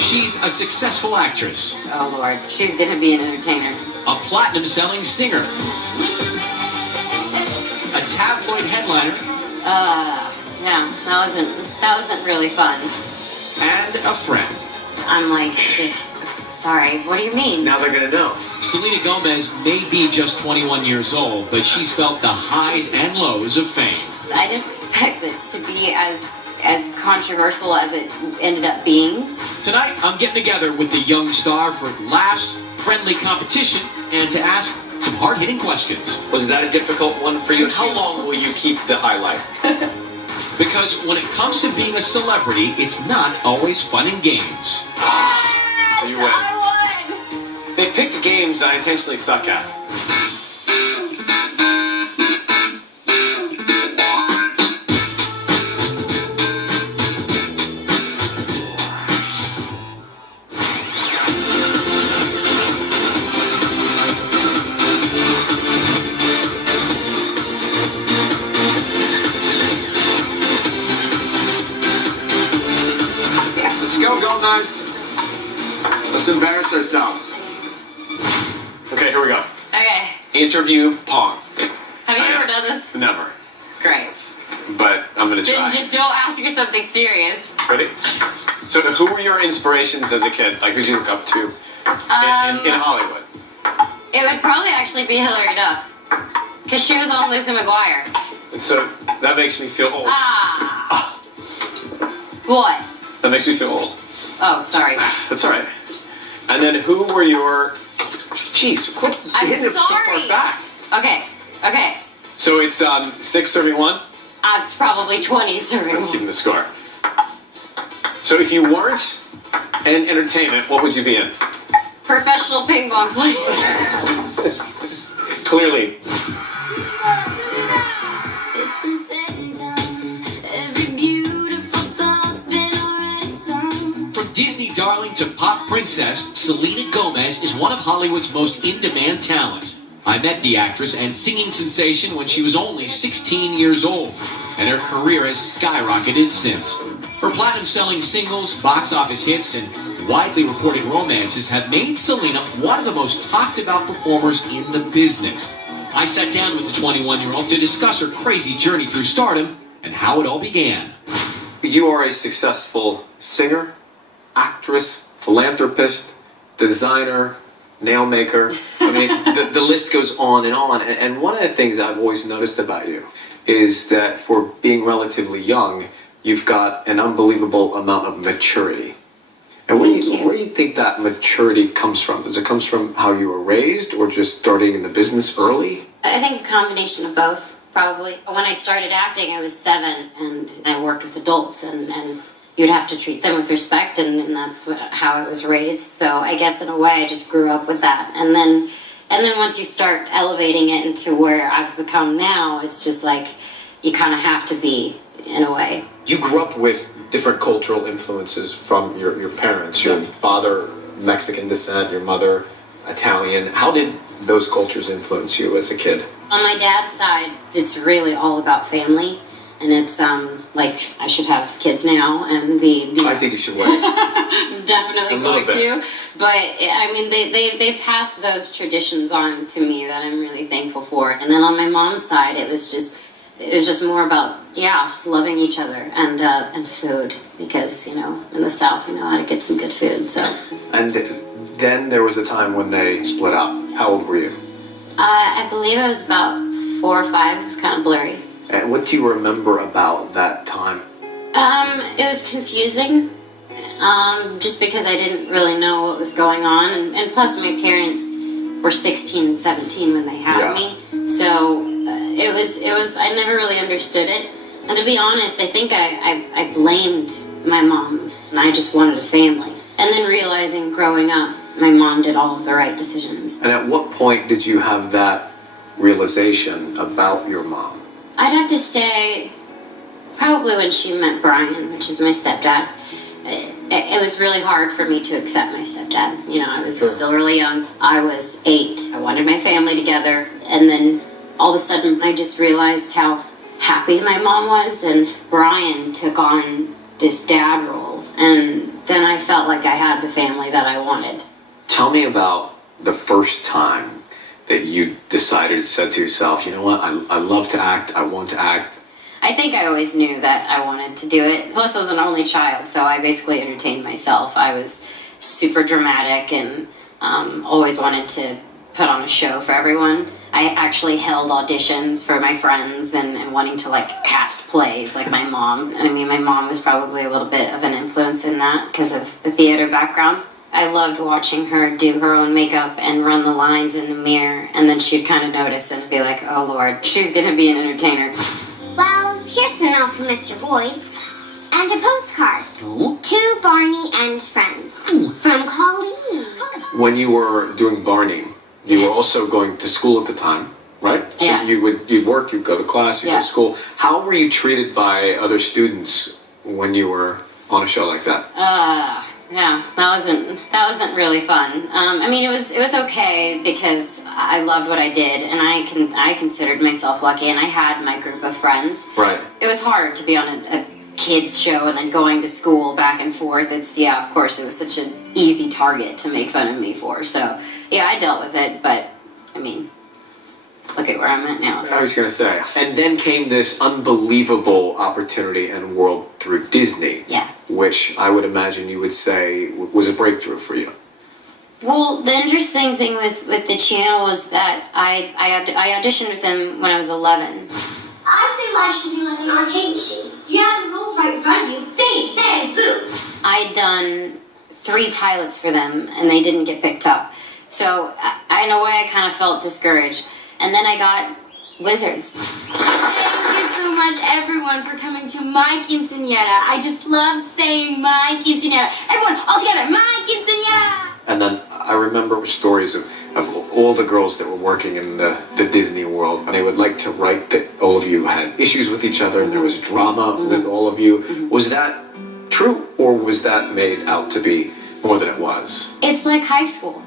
She's a successful actress. Oh, Lord. She's going to be an entertainer. A platinum-selling singer. A tabloid headliner. Yeah, that wasn't really fun. And a friend. I'm like, just, sorry, what do you mean? Now they're gonna know. Selena Gomez may be just 21 years old, but she's felt the highs and lows of fame. I didn't expect it to be as controversial as it ended up being. Tonight, I'm getting together with the young star for laughs, friendly competition, and to ask some hard-hitting questions. Was that a difficult one for you? And how long will you keep the highlights? Because when it comes to being a celebrity, it's not always fun and games. So you win. I won! They picked the games I intentionally suck at. Go, guys. Let's embarrass ourselves. Okay, here we go. Okay. Interview Pong. Have you ever done this? Never. Great. But I'm gonna try. Just don't ask her something serious. Ready? So who were your inspirations as a kid? Like, who'd you look up to in Hollywood? It would probably actually be Hillary Duff. Because she was on Lizzie McGuire. And so that makes me feel old. What? That makes me feel old. Oh, sorry. That's all right. And then who were your... Jeez, quit I'm hitting it so sorry. far back. Okay. So it's 6 serving 1? It's probably 20 serving I'm one. keeping the score. So if you weren't in entertainment, what would you be in? Professional ping pong player. Clearly. It's been said and done. Every beautiful thought's been already sung. From Disney darling to pop princess, Selena Gomez is one of Hollywood's most in-demand talents. I met the actress and singing sensation when she was only 16 years old, and her career has skyrocketed since. Her platinum-selling singles, box office hits, and widely reported romances have made Selena one of the most talked-about performers in the business. I sat down with the 21-year-old to discuss her crazy journey through stardom and how it all began. You are a successful singer, actress, philanthropist, designer, nail maker. I mean, the list goes on. And one of the things I've always noticed about you is that for being relatively young, you've got an unbelievable amount of maturity. And where do you think that maturity comes from? Does it come from how you were raised or just starting in the business early? I think a combination of both, probably. When I started acting, I was 7, and I worked with adults, and you'd have to treat them with respect, and that's how I was raised. So I guess in a way I just grew up with that. And then once you start elevating it into where I've become now, it's just like you kind of have to be, in a way. You grew up with different cultural influences from your parents. Your father, Mexican descent, your mother, Italian. How did those cultures influence you as a kid? On my dad's side, it's really all about family. And it's, like, I should have kids now and be... I think you should wait. Definitely going to. But, I mean, they passed those traditions on to me that I'm really thankful for. And then on my mom's side, it was just more about, just loving each other and food. Because, in the South, we know how to get some good food, so... And then there was a time when they split up. How old were you? I believe I was about 4 or 5. It was kind of blurry. And what do you remember about that time? It was confusing, just because I didn't really know what was going on, and plus my parents were 16 and 17 when they had me, so it was I never really understood it, and to be honest, I think I blamed my mom, and I just wanted a family, and then realizing growing up, my mom did all of the right decisions. And at what point did you have that realization about your mom? I'd have to say, probably when she met Brian, which is my stepdad, it was really hard for me to accept my stepdad. I was still really young. I was 8. I wanted my family together. And then all of a sudden I just realized how happy my mom was, and Brian took on this dad role, and then I felt like I had the family that I wanted. Tell me about the first time that you decided, said to yourself, you know what, I love to act, I want to act. I think I always knew that I wanted to do it. Plus, I was an only child, so I basically entertained myself. I was super dramatic and always wanted to put on a show for everyone. I actually held auditions for my friends and wanting to like cast plays like my mom. And I mean, my mom was probably a little bit of an influence in that because of the theater background. I loved watching her do her own makeup and run the lines in the mirror, and then she'd kind of notice and be like, oh Lord, she's gonna be an entertainer. Well, here's the note from Mr. Boyd. And a postcard. To Barney and friends. From Colleen. When you were doing Barney, you were also going to school at the time, right? So Yeah. you'd work, you'd go to class, you'd go to school. How were you treated by other students when you were on a show like that? Yeah, that wasn't really fun. I mean, it was okay because I loved what I did, and I considered myself lucky, and I had my group of friends. Right. It was hard to be on a kids show and then going to school back and forth. Of course, it was such an easy target to make fun of me for. So yeah, I dealt with it, but I mean, look at where I'm at now. I was going to say. And then came this unbelievable opportunity and world through Disney. Yeah. Which I would imagine you would say was a breakthrough for you. Well, the interesting thing with the channel is that I auditioned with them when I was 11. I say life should be like an arcade machine. You have the rules right in front of you. Bang, bang, boom. I'd done 3 pilots for them, and they didn't get picked up. So, in a way, I kind of felt discouraged. And then I got Wizards. Thank you so much, everyone, for coming to my quinceañera. I just love saying my quinceañera. Everyone, all together, my quinceañera. And then I remember stories of all the girls that were working in the Disney world, and they would like to write that all of you had issues with each other, and there was drama with all of you. Was that true, or was that made out to be more than it was? It's like high school.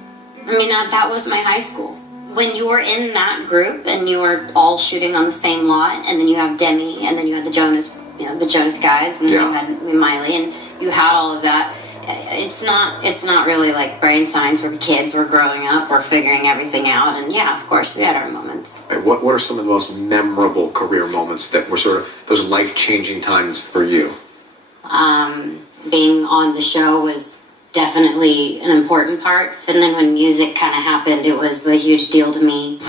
I mean, that was my high school. When you were in that group and you were all shooting on the same lot, and then you have Demi, and then you had the Jonas guys, and then you had Miley, and you had all of that. It's not really like Brain Science where kids were growing up or figuring everything out. And yeah, of course, we had our moments. What are some of the most memorable career moments that were sort of those life-changing times for you? Being on the show was definitely an important part. And then when music kind of happened, it was a huge deal to me.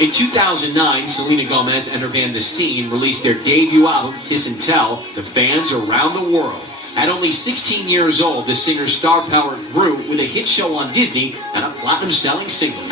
In 2009, Selena Gomez and her band The Scene released their debut album, Kiss and Tell, to fans around the world. At only 16 years old, the singer's star power grew with a hit show on Disney and a platinum-selling single.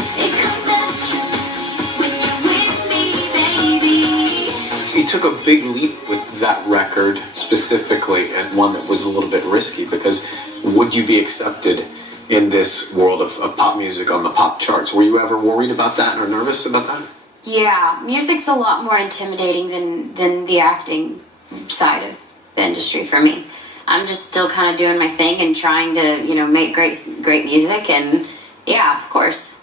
You took a big leap with that record specifically, and one that was a little bit risky, because would you be accepted in this world of pop music on the pop charts? Were you ever worried about that or nervous about that? Yeah, music's a lot more intimidating than the acting side of the industry for me. I'm just still kind of doing my thing and trying to, make great music, and yeah, of course,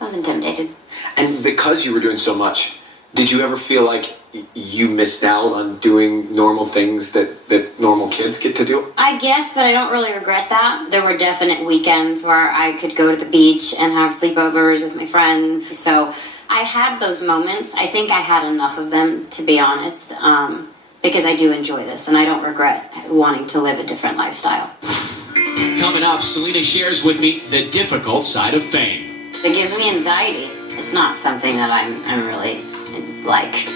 I was intimidated. And because you were doing so much, did you ever feel like you missed out on doing normal things that normal kids get to do? I guess, but I don't really regret that. There were definite weekends where I could go to the beach and have sleepovers with my friends. So I had those moments. I think I had enough of them, to be honest, because I do enjoy this, and I don't regret wanting to live a different lifestyle. Coming up, Selena shares with me the difficult side of fame. It gives me anxiety. It's not something that I'm really like.